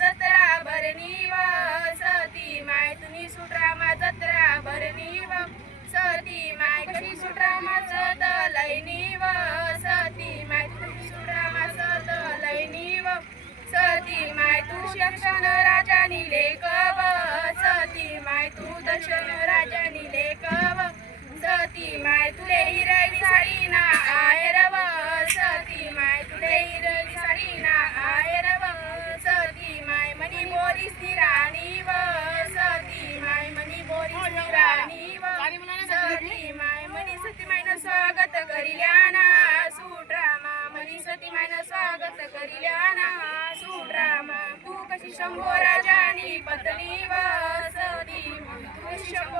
जत्रा भरणी वसती. माय तुम्ही सुटरा माझा जत्रा भरणी वसती. माय कशी सुटरा माझं दलैनी वसती. माय तुम्ही सुटरा माझं दलैनी वसती. राजा निले कवसती सती तू दक्षण राजा निले कवसती माय तुले हिरवी साडी ना आहे जन स्वागत करिल्या ना सूट रामा तू कशी शंभो राजानी पतली वासली मग शंभो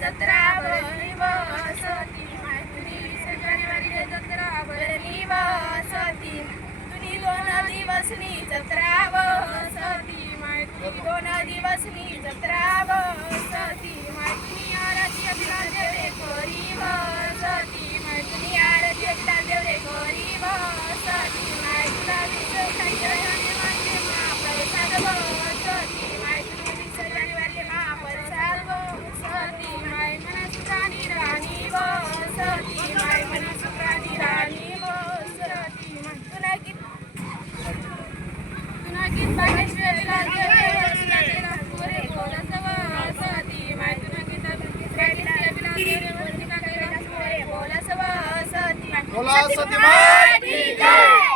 जत्रा भरली मैत्री मायपुरी जत्रा भरली वासती दोन दिवसनी जत्रा वासती मायपुरी दोन दिवसनी जत्रा वासती Olá, Santimar!